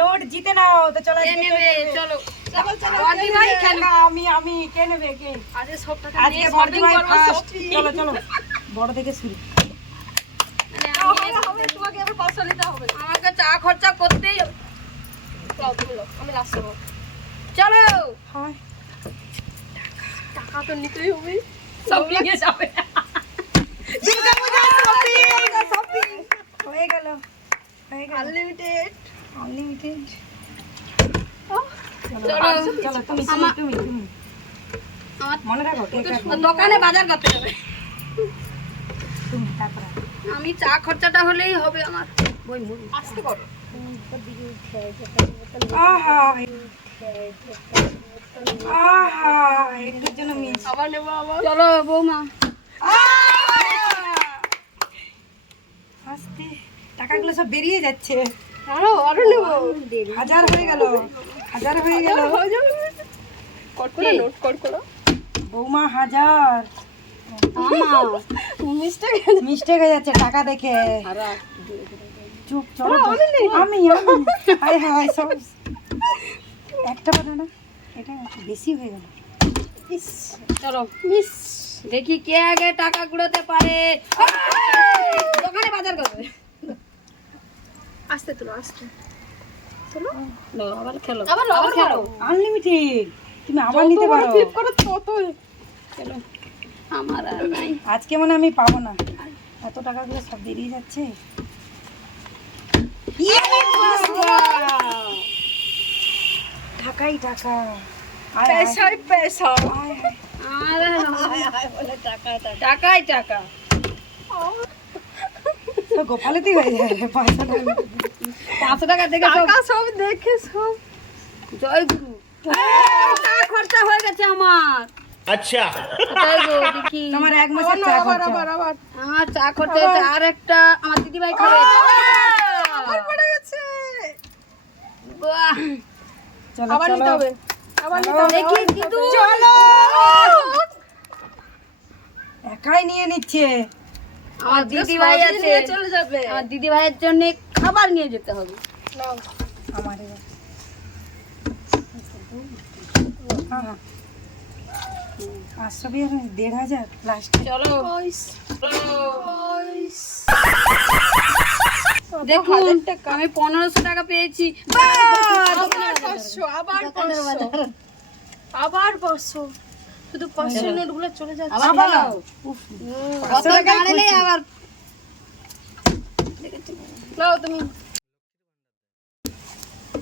Note জিতে নাও তো চলো কে নেবে চলো চলো চলো বড়দি ভাই খেলো আমি কে নেবে কে আরে সব টাকা আজকে নিয়ে বড়দি শপিং ভাই করব ফার্স্ট শপিং চলো চলো বড় থেকে শুরু হবে তোমাকে আবার পয়সা নিতে হবে আমাকে চা খরচা করতেই হবে চলো তুমি লো আমি লাস্ট করব চলো হয় টাকা তো নিতেই হবে শপিং এ যাবে দুর্গা পূজা শপিং হয়ে গেল আনলিমিটেড চলো চলো তুমি আমার মনে রাখো কে কাটবে দোকানে বাজার করতে যাবে তুমি তারপর আমি চা খরচাটা হলেই হবে আমার বই মুড়ি আস্তে করো আহা আহা একটুর জন্য মিস আবার নেবো আবার চলো বৌমা আস্তে টাকাগুলো সব বেরিয়ে যাচ্ছে আরো নেবো হাজার হয়ে গেল কট করে নোট কট করো বৌমা হাজার মিস্টেক হয়ে যাচ্ছে টাকা দেখে চুপ চলো আমি হায় হায় সব একটা কথা না এটা বেশি হয়ে গেল চলো মিস দেখি কে আগে টাকা গুড়াতে পারে দোকানে বাজার করবে আস্তে তুলো আস্তে চলো আবার খেলো আবার খেলো আনলিমিটেড তুমি আবার নিতে পারো ফ্লিপ করো তত চলো আমার আর নাই আজকে মানে আমি পাবো না এত টাকাগুলো সব বেরিয়ে যাচ্ছে টাকাই টাকা পয়সা টাকাই টাকা তো গোপালেতেই হয়ে যায় পয়সা 500 টাকা দেখে সব দেখে সব জয় গুরু চা খরচা হয়ে গেছে আমার अच्छा তাই গো দেখি তোমার এক মাসের চা খরচা আমার চা খরচা হয়েছে আর একটা আমার দিদি ভাই খাবে আবার পড়ে গেছে বাহ চলো আবার নিতে হবে দেখি দিদু চলো একাই নিয়ে নিচ্ছে আমার দিদি ভাই আছে চলে যাবে আমার দিদি ভাইয়ের জন্য খাবার নিয়ে যেতে হবে নাও আমার আর সবই 1500 লাস্ট চলো দেখুন আমি 1500 টাকা পেয়েছি আবার 500 শুধু 500 নোটগুলো চলে যাচ্ছে আবার কত দাঁড়ালে আবার নাও তুমি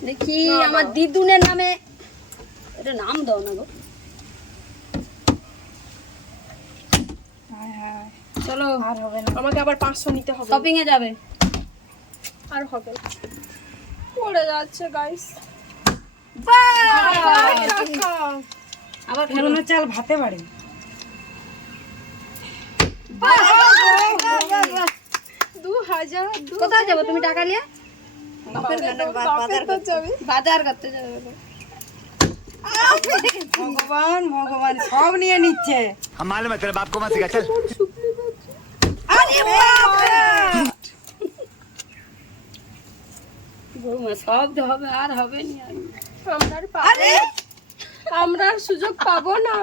দেখি আমার দিদুনের নামে এটা নাম দাও না গো চলো আর হবে না আমাকে আবার 500 নিতে হবে শপিং এ যাবে আর হবে পড়ে যাচ্ছে গাইস আবার পুরোনো চাল ভাতে বাড়ে 2000 কোথায় যাবো তুমি টাকা নিয়ে বাজার করতে যাবে ভগবান ভগবান সব নিয়ে নিচ্ছে हम मालूम है तेरे बाप को मत सिखा चल সব হবে আর হবে না আমরা সুযোগ পাবো না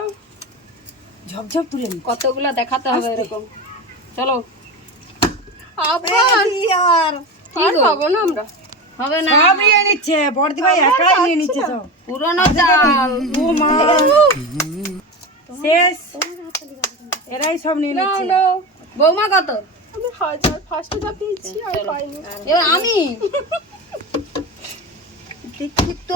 ঝপঝপ তুলে নি কতগুলো দেখাতে হবে এরকম চলো আবার আর পাবো না আমরা হবে না সব নিয়ে নিচ্ছে বড়দি ভাই একাই নিয়ে নিচ্ছে সব পুরনো চাল ও মা শেষ এরাই সব নিয়ে নিচ্ছে বৌমা কত আমি 1000 ফার্স্টে যা পেয়েছি আর পাইনি এবার আমি দেখি তো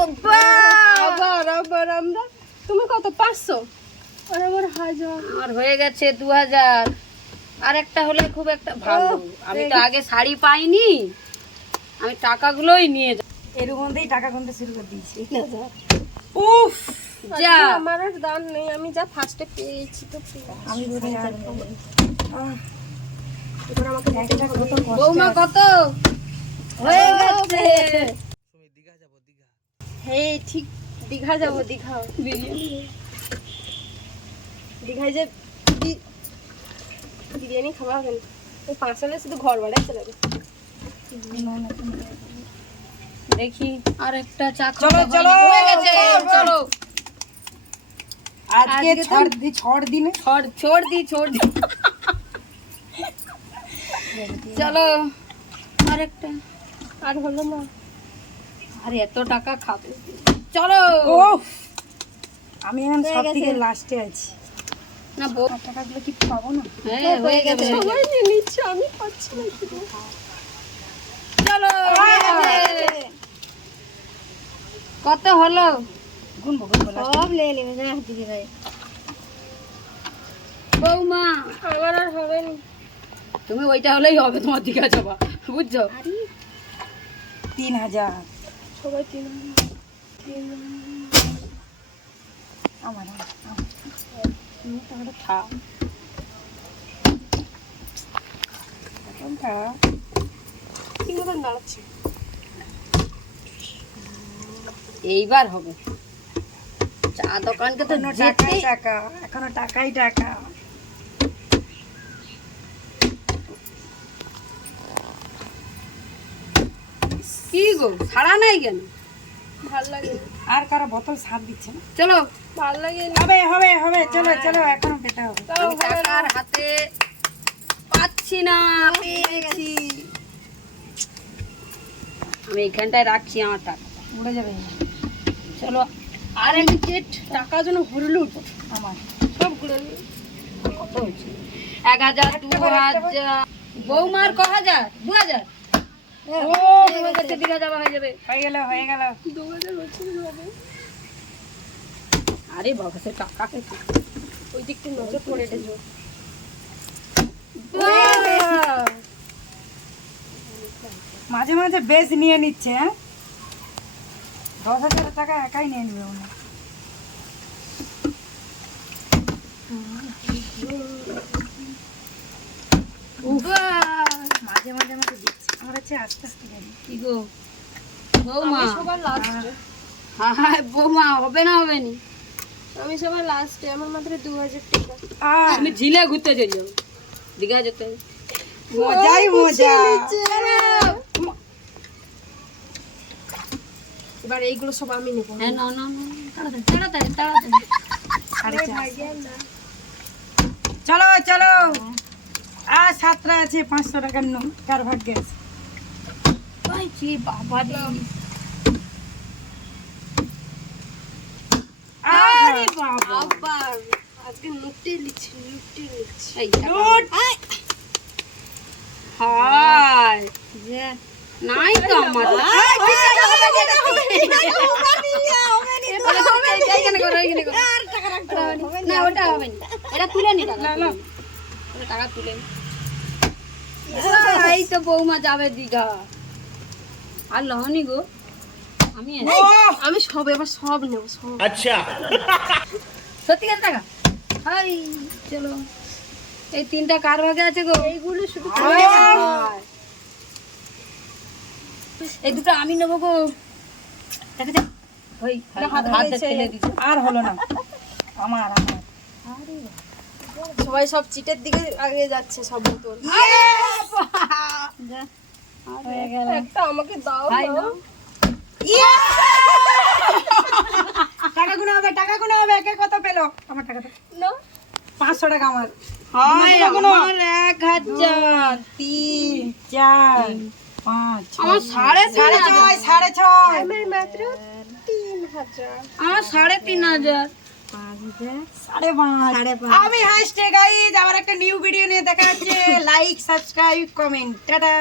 আবার আমরা তুমি কত 500 আর আমার 1000 আমার হয়ে গেছে 2000 আর একটা হলে খুব একটা ভালো আমি তো আগে শাড়ি পাইনি আমি টাকাগুলোই নিয়ে যাব এর মধ্যেই টাকা গুনতে শুরু করে দিয়েছি উফ যা আমার আর দাম নেই আমি যা ফার্স্টে পেয়েছি তো পেয়েছি। আমি বোধহয় আর এবার আমাকে একটা কত কষ্ট বৌমা কত হয়ে গেছে হ্যাঁ ঠিক দীঘা যাব দীঘা দীঘায় যে বিরিয়ানি খাওয়া হবে না ওই 5 সালে শুধু ঘর ভাড়াই চলে যাবে দেখি আর একটা চা চলো, চলো। হয়ে গেছে চলো আজকে ছড় দিনে छोड़ दी চলো আরেকটা আর হলো না। আরে এত টাকা খাবে চলো ও আমি এখন সব থেকে লাস্টে আছি না বউ আর টাকাগুলো কি পাবো না? হ্যাঁ হয়ে গেছে সবাই নিয়ে নিচ্ছে, আমি পাচ্ছি না শুধু। চলো কত হলো গুনবো last এ। সব লে নেবে না দিদি ভাই। বৌমা আমার আর হবে না। তুমি ওইটা হলেই হবে তোমার দিকে যাবা বুঝছো 3000 সবাই তিন আমার তুমি তাহলে খাও কোনটা? তিন মতন দাঁড়াচ্ছে। এইবার হবে চা দোকানকে তো এখনো টাকাই যেতেই টাকা, এখনো টাকাই টাকা। কি গো ছাড়া নাই কেন ভাল লাগে না। আর কারো বোতল সাথ দিচ্ছে না? চলো ভাল লাগে না। হবে হবে হবে, চলো চলো, এখনো পেতে হবে। আমি টাকার হাতে পাচ্ছি না পেয়েছি আমি এখানটায় রাখছি আমার টাকা উড়ে যাবে চলো আর আমি চেট টাকা যেন ভরলু আমার। সব ঘুরে নিয়ে। কত হয়েছে 1000 2000 বৌমার 1000 2000 ও তোমার কাছে 2000 হয়ে যাবে হয়ে গেল হয়ে গেল। 2000 হচ্ছে না হবে। আরে বাবা সে টাকা কে ওই দিকটা নজর পড়ে এসেছে। মাঝে মাঝে বেশ নিয়ে নিচ্ছে, হ্যাঁ 10,000 টাকা একাই নিয়ে নেবে মনে হয়। মাঝে মাঝে আমাকে দিচ্ছে, আমার হচ্ছে আস্তে আস্তে জানি। কি গো বৌমা আমি সবার লাস্টে। হ্যাঁ বৌমা হবে না হবে নি আমি সবার লাস্টে। আমার মাত্র 2000 টাকা। আমি ঝিলে ঘুরতে যাই যাবো দীঘা যেতে হবে। মজাই মজা। এবার এইগুলো সব আমি নেবো। হ্যাঁ না না না, তাড়াতাড়ি তাড়াতাড়ি সাড়ে 400। চলো চলো, আর 7টা আছে 500 টাকার নোট, কার ভাগ্যে আছে? পাইছি বাবা রে আরে বাবা, আবার আজকে লুটে লিখছি। এই নোট। হাই নাই তো আমার এইখানে করো, এইখানে করো। না ওটা হবে না এটা তুলে নি টাকা তুলে নি। ওটা টাকা তুলে নি। এই তো বৌমা যাবে দীঘা আর লহনি গো আমি আছি। আমি সব এবার সব নেবো সব। अच्छा সত্যি কথা টাকা হাই চলো এই 3টা কার ভাগে আছে গো এইগুলো শুধু হাই। এই দুটো আমি নেবো গো দেখা যাক ওই হাতে ফেলে দিচ্ছি আর হলো না, আমার আমার। সবাই সব চিটের দিকে আগে যাচ্ছে সব বোতল। হয়ে গেল। একটা আমাকে দাও হাই না। না টাকা গুনা হবে, টাকা গুনা হবে, কে কত পেলো? আমার টাকাটা না 500 টাকা আমার। হাই গুনো, গুনো। আমার 1000 3 4 5 আমার 3.5 6.5 আমি মাত্র 3000। আমার 3.5 5.5 আমি হাসছে গাইজ। আবার একটা নিউ ভিডিও নিয়ে দেখা হচ্ছে। Like subscribe comment, tata.